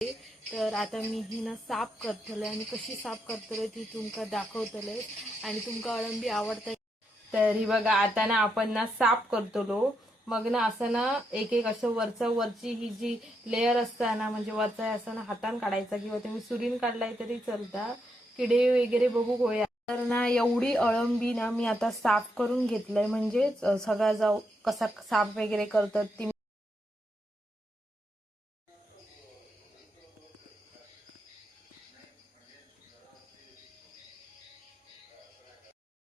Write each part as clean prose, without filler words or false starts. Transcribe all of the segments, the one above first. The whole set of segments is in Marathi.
तर आता मी ही ना साफ करतले आणि कशी साफ करतले ती तुमका दाखवतले आणि तुमका अळंबी आवडता तर ही बघा आता ना आपण ना साफ करतलो मग ना असं ना एक एक असं वरची ही जी लेयर असता ना म्हणजे वरचा असं ना हातान काढायचा किंवा तुम्ही सुरीन काढलाय तरी चालता किडे वगैरे बघू गोळ्या तर ना एवढी अळंबी ना मी आता साफ करून घेतलंय म्हणजे सगळा जाऊ कसा साफ वगैरे करतात ती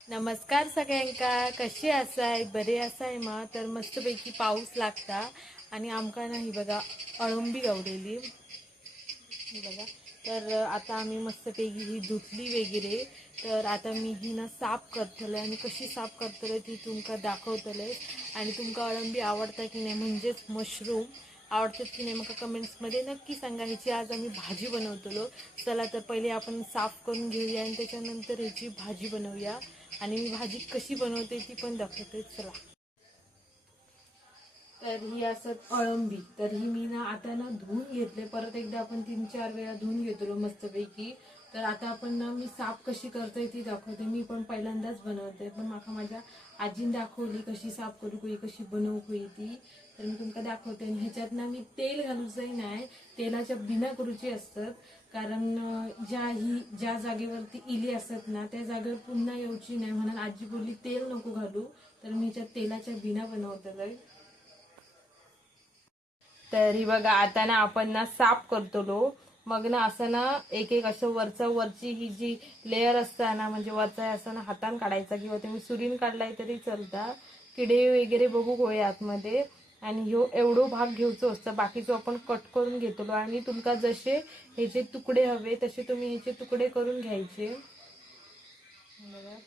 नमस्कार सगळ्यांका कशी असाय बरे असाय मा तर मस्तपैकी पाऊस लागता आणि आमका नाही बघा अळंबी गावलेली बघा तर आता आम्ही मस्तपैकी ही धुतली वगैरे तर आता मी ही ना साफ करतले आणि कशी साफ करतले ती तुमका दाखवतले आणि तुमका अळंबी आवडता की नाही म्हणजेच मशरूम आवडतात की नाही मग कमेंट्समध्ये नक्की सांगा ह्याची आज आम्ही भाजी बनवतलो चला तर पहिले आपण साफ करून घेऊया आणि त्याच्यानंतर ह्याची भाजी बनवूया आणि मी भाजी कशी बनवते ती पण दाखवते चला तर ही असत अळंबी तर ही मी ना आता ना धुवून घेतले परत एकदा आपण 3-4 वेळा धुवून घेतलो मस्तपैकी तर आता आपण ना मी साफ कशी करते ती दाखवते मी पण पहिल्यांदाच बनवते पण माका माझ्या आजीन दाखवली कशी साफ करू होई कशी बनवू होई ती तर मी तुमका दाखवते आणि ह्याच्यात ना मी तेल घालूचंही नाही तेलाच्या बिना करूची असतात कारण ज्या जागेवरती इली असतात ना त्या जागेवर पुन्हा येऊची नाही म्हणून आजी बोलली तेल नको घालू तर मी ह्याच्यात तेलाच्या बिना बनवतलंय तर ही बघा आता ना आपण ना साफ करतलो मग ना असं ना एक एक असं वरची ही जी लेयर असता ना म्हणजे वरचा असं ना हातान काढायचा किंवा तुम्ही सुरीन काढलाय तरी चालता किडे वगैरे बघू गोळे आतमध्ये आणि ह्यो एवढो भाग घेऊचो असतं बाकीचो आपण कट करून घेतलो आणि तुमका जसे ह्याचे तुकडे हवे तसे तुम्ही ह्याचे तुकडे करून घ्यायचे बघा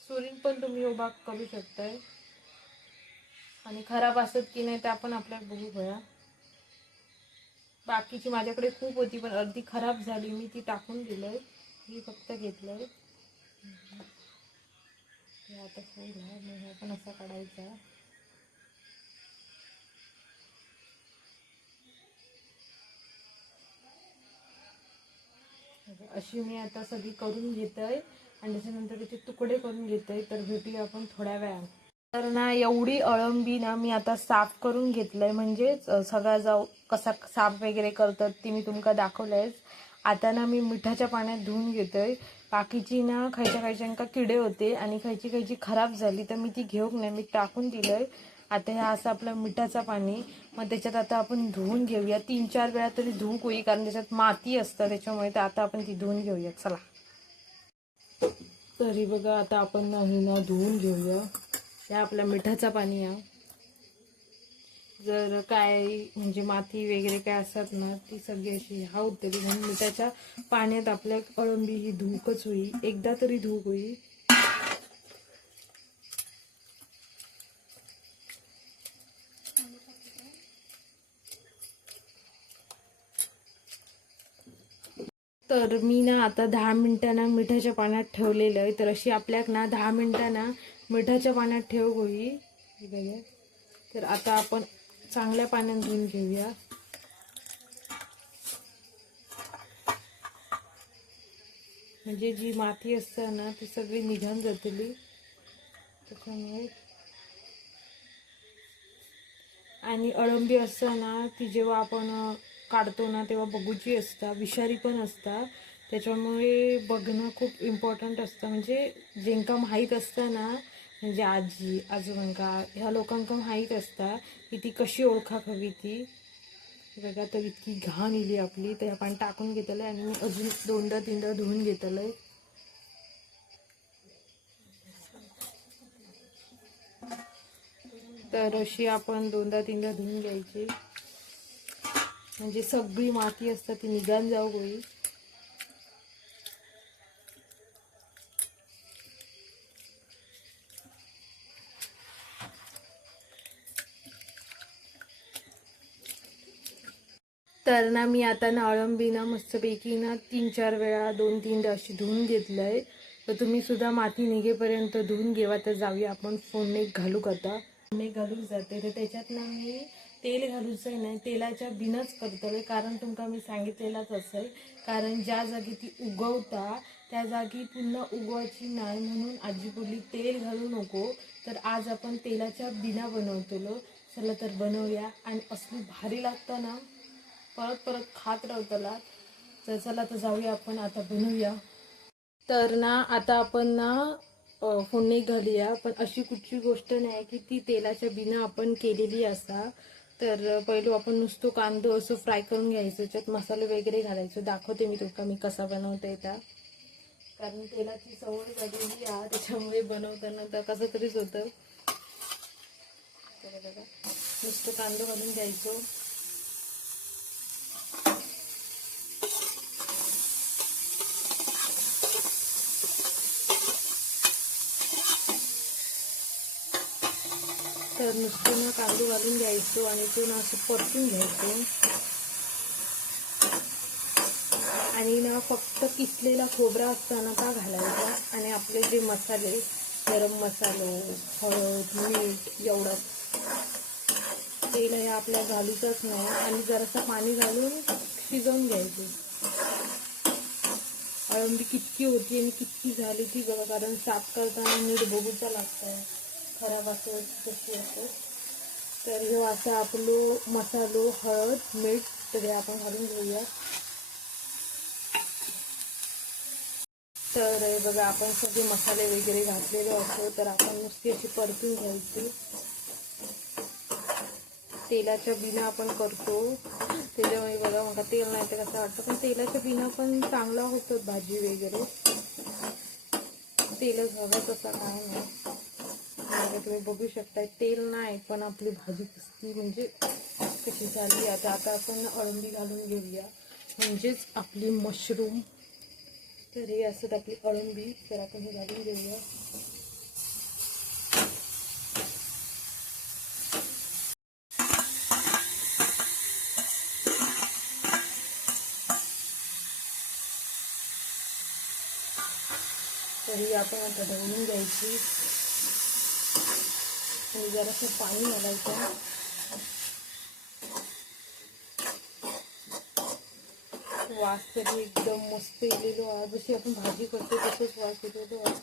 सुरीन पण तुम्ही हो भाग करू शकताय आणि खराब असत की नाही ते आपण आपल्याला बघू भया बाकीची माझ्याकडे खूप होती पण अर्धी खराब झाली मी ती टाकून दिलंय ही फक्त घेतलंय आता फुल हा पण असा काढायचा अशी मी आता सगळी करून घेतोय आणि त्याच्यानंतर त्याचे तुकडे करून घेतोय तर भेटूया आपण थोड्या वेळाने तर ना एवढी अळंबी ना मी आता साफ करून घेतलंय म्हणजे सगळा जाऊ कसा साफ वगैरे करतात ती मी तुमका दाखवलंयच आता ना मी मिठाच्या पाण्यात धुवून घेतोय बाकीची ना खायच्या किडे होते आणि खायची खराब झाली तर मी ती घेऊक नाही मी टाकून दिलंय आता ह्या असं आपलं मिठाचं पाणी मग त्याच्यात आता आपण धुवून घेऊया 3-4 वेळा तरी धुवूक होई कारण त्याच्यात माती असतं त्याच्यामुळे तर आता आपण ती धुवून घेऊया चला तरी बघा आता आपण नाही ना धुवून घेऊया या आपल्या मिठाचा पाणी या जर काय म्हणजे माती वगैरे काय असतात ना ती सगळी अशी हावतली म्हणून मिठाच्या पाण्यात आपल्या अळंबी ही धुवूकच होई एकदा तरी धुवूक होई तर मी ना आता 10 मिनिटांना मिठाच्या पाण्यात ठेवलेलं आहे तर अशी आपल्याक ना 10 मिनिटांना मिठाच्या पाण्यात ठेव होई बघा तर आता आपण चांगल्या पाण्यात धुवून घेऊया म्हणजे जी माती असते ना ती सगळी निघून जातली त्याच्यामुळे आणि अळंबी असताना ती जेव्हा आपण काढतो ना तेव्हा बघूची असता विषारी पण असता त्याच्यामुळे बघणं खूप इम्पॉर्टंट असतं म्हणजे जेंका माहीत असतं ना म्हणजे आजी आजोबांका ह्या लोकांका माहीत असता की ती कशी ओळखाक हवी ती बघा तर इतकी घाण इली आपली तर आपण टाकून घेतलंय आणि मी अजून 2-3दा धुवून घेतलंय तर अशी आपण 2-3दा धुवून घ्यायची म्हणजे सगळी माती असते ती निघून जाऊ होई तर ना मी आता ना अळंबी ना मस्तपैकी ना 3-4 वेळा 2-3दा अशी धुवून घेतलंय तर तुम्ही सुद्धा माती निघेपर्यंत धुवून घेवा तर जाऊया आपण फोडणी घालू करता फोडणी घालून जाते तर त्याच्यात ना मी तेल घालूचं नाही, तेलाच्या बिनच करतले, कारण तुमका मी सांगितलेलाच असेल, कारण ज्या जागी ती उगवता त्या जागी पुन्हा उगवायची नाही, म्हणून आजी बोलली तेल घालू नको. तर आज आपण तेलाच्या बिना बनवतलो. चला तर बनवूया, आणि असली भारी लागतं ना, परत परत खात राहतला. तर चला तर जाऊया आपण आता बनवूया. तर ना आता आपण ना फोडणी घालूया, पण अशी कुठची गोष्ट नाही की ती तेलाच्या बिना आपण केलेली असा. तर पहिलं आपण नुसतं कांदो असं फ्राय करून घ्यायचं, त्याच्यात मसाले वगैरे घालायचं. दाखवते मी तुमका मी कसा बनवते त्या, कारण तेलाची सवय झालेली आहे त्याच्यामुळे बनवताना तर कसं तरीच होतं. तर बघा नुसतं कांदो घालून घ्यायचो. तर नुसतं ना कांदो घालून घ्यायचो आणि तो ना असं परतून घ्यायचो. आणि ना फक्त किसलेला खोबरा असताना का घालायचा, आणि आपले जे मसाले, गरम मसालो, हळद, मीठ एवढंच. तेल हे आपल्या घालूचंच नाही, आणि जरासं पाणी घालून शिजवून घ्यायचे. अळंबी कितकी होती आणि कितकी झाली ती बघा, कारण साफ करताना नीट बघूचा लागतं, खराब असं कशी असं. तर हे असं आपलं मसालो, हळद, मीठ सगळे आपण घालून घेऊया. तर बघा आपण सगळे मसाले वगैरे घातलेले असतो, तर आपण नुसती अशी परतून घ्यायची. तेलाच्या बिना आपण करतो त्याच्यामुळे बघा मला तेल नाही तर कसं वाटतं, पण तेलाच्या बिना पण चांगला होतो भाजी वगैरे. तेलच हवं तसं काय नाही. तुम्ही बघू शकता तेल नाही, पण आपली भाजी कसली म्हणजे कशी झाली. आता आपण अळंबी घालून घेऊया, म्हणजेच आपली मशरूम. तर हे असं आपली अळंबी, तर आपण हे घालून घेऊया. तर ही आपण आता ढवळून घ्यायची, आणि जरासं पाणी घालायचं. वास तरी एकदम मस्त येलेलो आहे, जशी आपण भाजी करतो तसंच वास येलेलो आहे,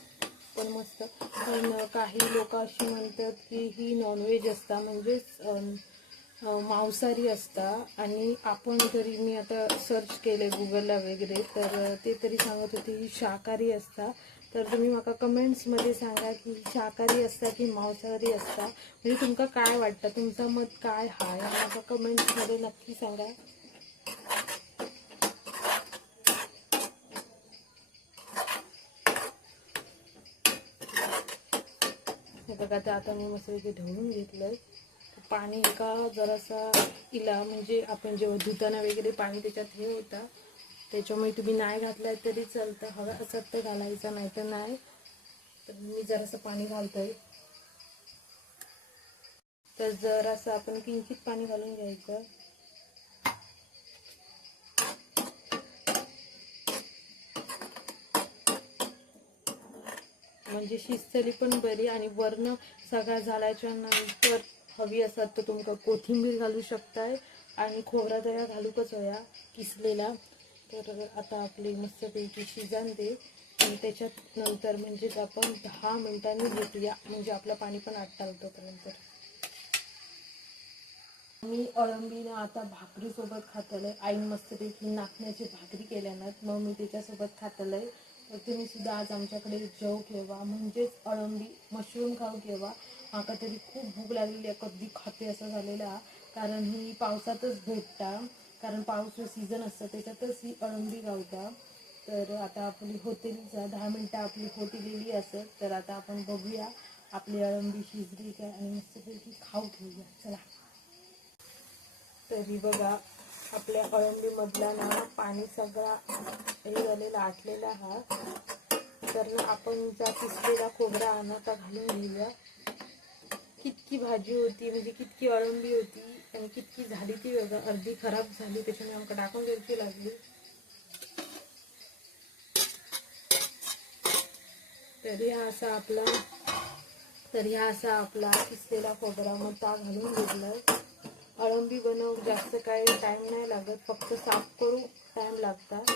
पण मस्त. पण काही लोक अशी म्हणतात की ही नॉनव्हेज असता, म्हणजेच मांसाहारी असता. आणि आपण तरी मी आता सर्च केले गुगलला वगैरे, तर ते तरी सांगत होते ही शाकाहारी असता. तर तुम्ही मला कमेंट्समध्ये सांगा की शाकाहारी असता की मांसाहारी असता, म्हणजे तुमका काय वाटतं, तुमचं मत काय आहे मला कमेंट्समध्ये नक्की सांगा. हे बघा तर आता मी मस्त ढवळून घेतलंय. पाणी एका जरासा इला, म्हणजे आपण जेव्हा धुताना वगैरे पाणी त्याच्यात हे होता, त्याच्यामुळे तुम्ही नाही घातलाय तरी चालतं. हवा असं तर घालायचं, नाही तर नाही. तर मी जरासं पाणी घालतोय. तर जरासं आपण किंचित पाणी घालून घ्यायचं. म्हणजे शिजतली पण बरी, आणि वर्ण सगळा झाल्याच्या नंतर हवी असत तर तुमका कोथिंबीर घालू शकताय, आणि खोबरा दया घालूकच होया किसलेला. तर आता आपली मस्तपैकी शिजन दे, आणि त्याच्यात नंतर म्हणजे आपण 10 मिनिटांनी घेऊया, म्हणजे आपलं पाणी पण आटता तोपर्यंत. मी अळंबीनं आता भाकरीसोबत खातलंय. आईन मस्तपैकी नाचण्याची भाकरी केल्यानं मग मी त्याच्यासोबत खातलंय. तर तुम्ही सुद्धा आज आमच्याकडे जेव केव्हा, म्हणजेच अळंबी मशरूम खाऊ केव्हा. माका तरी खूप भूक लागलेली आहे, कधी खाते असं झालेलं, कारण ही पावसातच भेटता, कारण पाऊस सीझन असतं त्याच्यातच ही अळंबी गावता. तर आता आपली होतेली 10 मिनटं आपली होतीलेली असत. तर आता आपण बघूया आपली अळंबी शिजली काय, आणि मस्तपैकी खाऊ घेऊया. चला. तरी बघा आपल्या अळंबीमधला ना पाणी सगळा हे झालेला आटलेला हा. तर ना आपण ज्या किसलेला खोबरा आणता घालून घेऊया. कितकी भाजी होती, म्हणजे कितकी अळंबी होती आणि कितकी झाली ती बघा. अर्धी खराब झाली, त्याच्यामुळे आमका टाकून द्यायची लागली. तरी हा असा आपला किसलेला खोबरा मग ता घालून घेतलाय. अळंबी बनवून जास्त काही टाइम नाही लागत, फक्त साफ करू टाइम लागतात,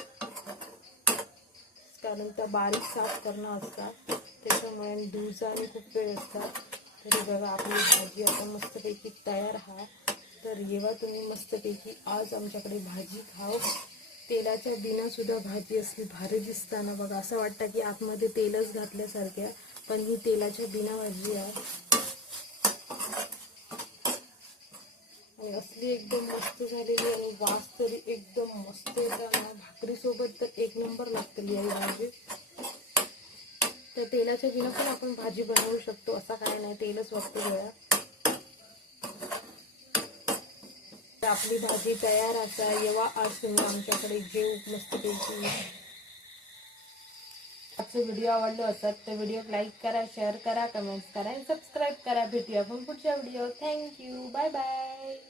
कारण त्या बारीक साफ करणं असतात त्याच्यामुळे दिवसाने खूप वेळ असतात. तरी बघा आपली भाजी आता मस्तपैकी तयार आहे. तर येवा तुम्ही मस्तपैकी आज आमच्याकडे भाजी खाऊ. तेलाच्या बिना सुद्धा भाजी असली भारी दिसताना बघा, असं वाटतं की आतमध्ये तेलच घातल्यासारख्या, पण ही तेलाच्या बिना भाजी आहे आणि असली एकदम मस्त झालेली आणि वास तरी एकदम मस्त येताना भाकरीसोबत तर एक नंबर लागते ही भाजी. तर तेलाच्या बिना पण आपण भाजी बनवू शकतो, असा काय नाही, तेलच वापरू वेळा. आपली भाजी तयार असा येवा आज तुम्ही आमच्याकडे जेव मस्तपैकी. आजचा व्हिडिओ आवडला असत तर व्हिडिओ लाईक करा, शेअर करा, कमेंट्स करा आणि सबस्क्राईब करा. भेटूया आपण पुढच्या व्हिडिओ. Thank you, bye bye.